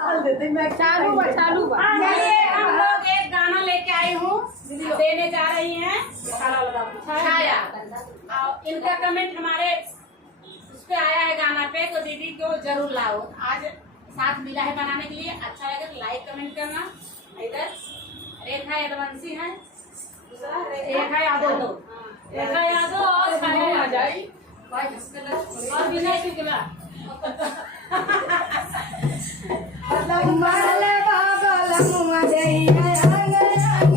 चालू चलिए हम लोग एक गाना लेके आई हूँ, देने जा रही हैं छाया। और इनका कमेंट हमारे उस पे आया है गाना पे, तो दीदी को जरूर लाओ। आज साथ मिला है बनाने के लिए, अच्छा लगे तो लाइक कमेंट करना। इधर रेखा यदवंशी है, दूसरा रेखा यादव, रेखा यादव और छाया अजय और विनय शुक्ला। Yeah.